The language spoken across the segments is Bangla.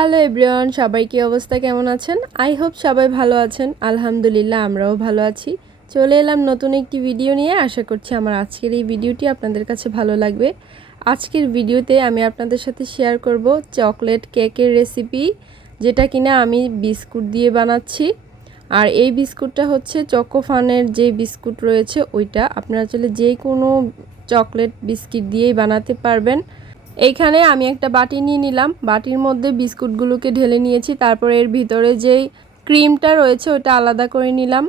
হ্যালো এভরিওয়ান, সবাই কি অবস্থা? কেমন আছেন? আই হোপ সবাই ভালো আছেন। আলহামদুলিল্লাহ, আমরাও ভালো আছি। চলে এলাম নতুন একটি ভিডিও নিয়ে। আশা করছি আমার আজকের এই ভিডিওটি আপনাদের কাছে ভালো লাগবে। আজকের ভিডিওতে আমি আপনাদের সাথে শেয়ার করব চকলেট কেকের রেসিপি যেটা কিনা আমি বিস্কুট দিয়ে বানাচ্ছি। আর এই বিস্কুটটা হচ্ছে চকোফানের যে বিস্কুট রয়েছে, ওইটা আপনারা চলে যে কোনো চকলেট বিস্কিট দিয়েই বানাতে পারবেন। এইখানে আমি একটা বাটি নিয়ে নিলাম। বাটির মধ্যে বিস্কুটগুলোকে ঢেলে নিয়েছি। তারপর এর ভিতরে যেই ক্রিমটা রয়েছে, ওটা আলাদা করে নিলাম।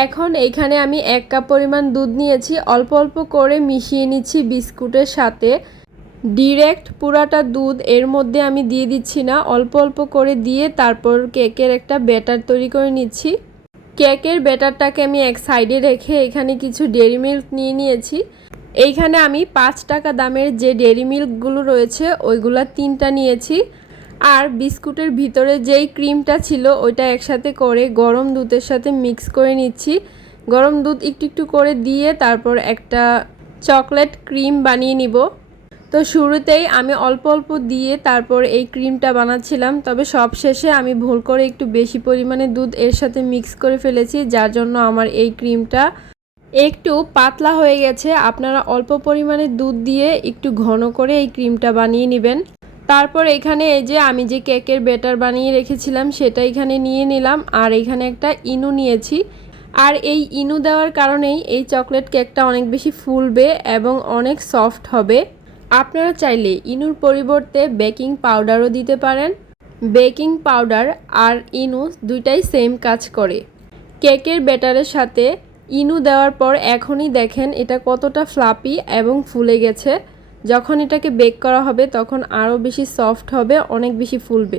এখন এইখানে আমি এক কাপ পরিমাণ দুধ নিয়েছি। অল্প অল্প করে মিশিয়ে নিচ্ছি বিস্কুটের সাথে। ডিরেক্ট পুরাটা দুধ এর মধ্যে আমি দিয়ে দিচ্ছি না। অল্প অল্প করে দিয়ে তারপর কেকের একটা ব্যাটার তৈরি করে নিচ্ছি। কেকের ব্যাটারটাকে আমি এক সাইডে রেখে এখানে কিছু ডেরি মিল্ক নিয়ে নিয়েছি। এইখানে আমি পাঁচ টাকা দামের যে ডেরি মিল্কগুলো রয়েছে, ওইগুলা তিনটা নিয়েছি। আর বিস্কুটের ভিতরে যেই ক্রিমটা ছিল, ওইটা একসাথে করে গরম দুধের সাথে মিক্স করে নিচ্ছি। গরম দুধ একটু একটু করে দিয়ে তারপর একটা চকলেট ক্রিম বানিয়ে নিব। তো শুরুতেই আমি অল্প অল্প দিয়ে তারপর এই ক্রিমটা বানাচ্ছিলাম, তবে সব শেষে আমি ভুল করে একটু বেশি পরিমাণে দুধ এর সাথে মিক্স করে ফেলেছি, যার জন্য আমার এই ক্রিমটা একটু পাতলা হয়ে গেছে, আপনারা অল্প পরিমাণে দুধ দিয়ে একটু ঘন করে এই ক্রিমটা বানিয়ে নেবেন। তারপর এখানে এই যে আমি যে কেকের ব্যাটার বানিয়ে রেখেছিলাম, সেটা এখানে নিয়ে নিলাম। আর এখানে একটা ইনু নিয়েছি। আর এই ইনু দেওয়ার কারণেই এই চকলেট কেকটা অনেক বেশি ফুলবে এবং অনেক সফট হবে। আপনারা চাইলে ইনুর পরিবর্তে বেকিং পাউডারও দিতে পারেন। বেকিং পাউডার আর ইনু দুইটাই সেম কাজ করে। কেকের ব্যাটারের সাথে ইনু দেওয়ার পর এখনই দেখেন এটা কতটা ফ্লাপি এবং ফুলে গেছে। যখন এটাকে বেক করা হবে তখন আরও বেশি সফট হবে, অনেক বেশি ফুলবে।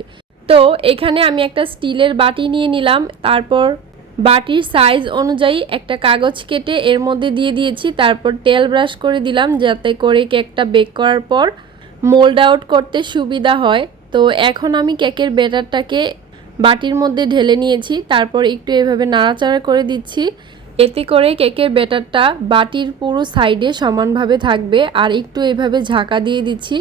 তো এখানে আমি একটা স্টিলের বাটি নিয়ে নিলাম। তারপর বাটির সাইজ অনুযায়ী একটা কাগজ কেটে এর মধ্যে দিয়ে দিয়েছি। তারপর তেল ব্রাশ করে দিলাম যাতে করে কেকটা বেক করার পর মোল্ড আউট করতে সুবিধা হয়। তো এখন আমি কেকের ব্যাটারটাকে বাটির মধ্যে ঢেলে নিয়েছি। তারপর একটু এভাবে নাড়াচাড়া করে দিচ্ছি। এতে করে কেকের ব্যাটারটা বাটির পুরো সাইডে সমানভাবে থাকবে। আর একটু এভাবে ঝাঁকা দিয়ে দিচ্ছি।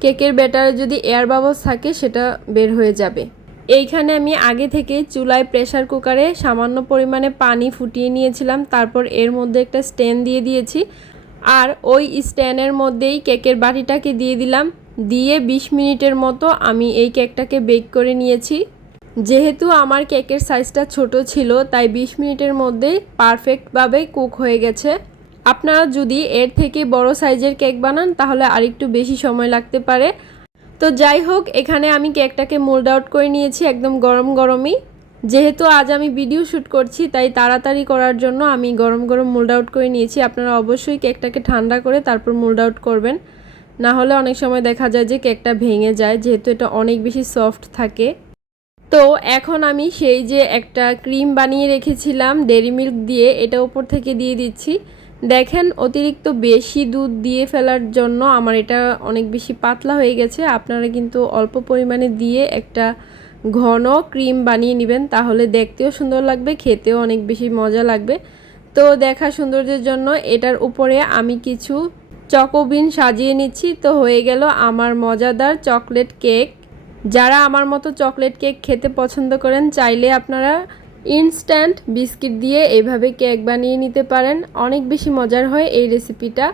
কেকের ব্যাটারে যদি এয়ার বাবলস থাকে, সেটা বের হয়ে যাবে। এইখানে আমি আগে থেকে চুলায় প্রেসার কুকারে সামান্য পরিমাণে পানি ফুটিয়ে নিয়েছিলাম। তারপর এর মধ্যে একটা স্ট্যান্ড দিয়ে দিয়েছি। আর ওই স্ট্যান্ডের মধ্যেই কেকের বাটিটাকে দিয়ে দিলাম। দিয়ে ২০ মিনিটের মতো আমি এই কেকটাকে বেক করে নিয়েছি। যেহেতু আমার কেকের সাইজটা ছোট ছিল, তাই ২০ মিনিটের মধ্যে পারফেক্টভাবে কুক হয়ে গেছে। আপনারা যদি এর থেকে বড় সাইজের কেক বানান, তাহলে আরেকটু বেশি সময় লাগতে পারে। তো যাই হোক, এখানে আমি কেকটাকে মোল্ড আউট করে নিয়েছি একদম গরম গরমই। যেহেতু আজ আমি ভিডিও শ্যুট করছি, তাই তাড়াতাড়ি করার জন্য আমি গরম গরম মোল্ড আউট করে নিয়েছি। আপনারা অবশ্যই কেকটাকে ঠান্ডা করে তারপর মোল্ড আউট করবেন। না হলে অনেক সময় দেখা যায় যে কেকটা ভেঙে যায়, যেহেতু এটা অনেক বেশি সফট থাকে। তো এখন আমি সেই যে একটা ক্রিম বানিয়ে রেখেছিলাম ডেরি মিল্ক দিয়ে, এটা উপর থেকে দিয়ে দিচ্ছি। দেখেন, অতিরিক্ত বেশি দুধ দিয়ে ফেলার জন্য আমার এটা অনেক বেশি পাতলা হয়ে গেছে। আপনারা কিন্তু অল্প পরিমাণে দিয়ে একটা ঘন ক্রিম বানিয়ে নেবেন, তাহলে দেখতেও সুন্দর লাগবে, খেতেও অনেক বেশি মজা লাগবে। তো দেখা সৌন্দর্যের জন্য এটার উপরে আমি কিছু চকোবিন সাজিয়ে নিচ্ছি। তো হয়ে গেল আমার মজাদার চকলেট কেক। যারা আমার মতো চকলেট কেক খেতে পছন্দ করেন, চাইলে আপনারা ইনস্ট্যান্ট বিস্কিট দিয়ে এইভাবে কেক বানিয়ে নিতে পারেন। অনেক বেশি মজার হয় এই রেসিপিটা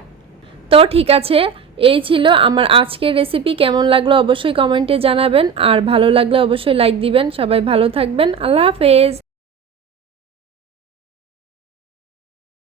তো ঠিক আছে, এই ছিল আমার আজকের রেসিপি কেমন লাগল অবশ্যই কমেন্টে জানাবেন। আর ভালো লাগলে অবশ্যই লাইক দিবেন। সবাই ভালো থাকবেন। আল্লাহ হাফেজ।